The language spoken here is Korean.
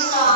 있습니다.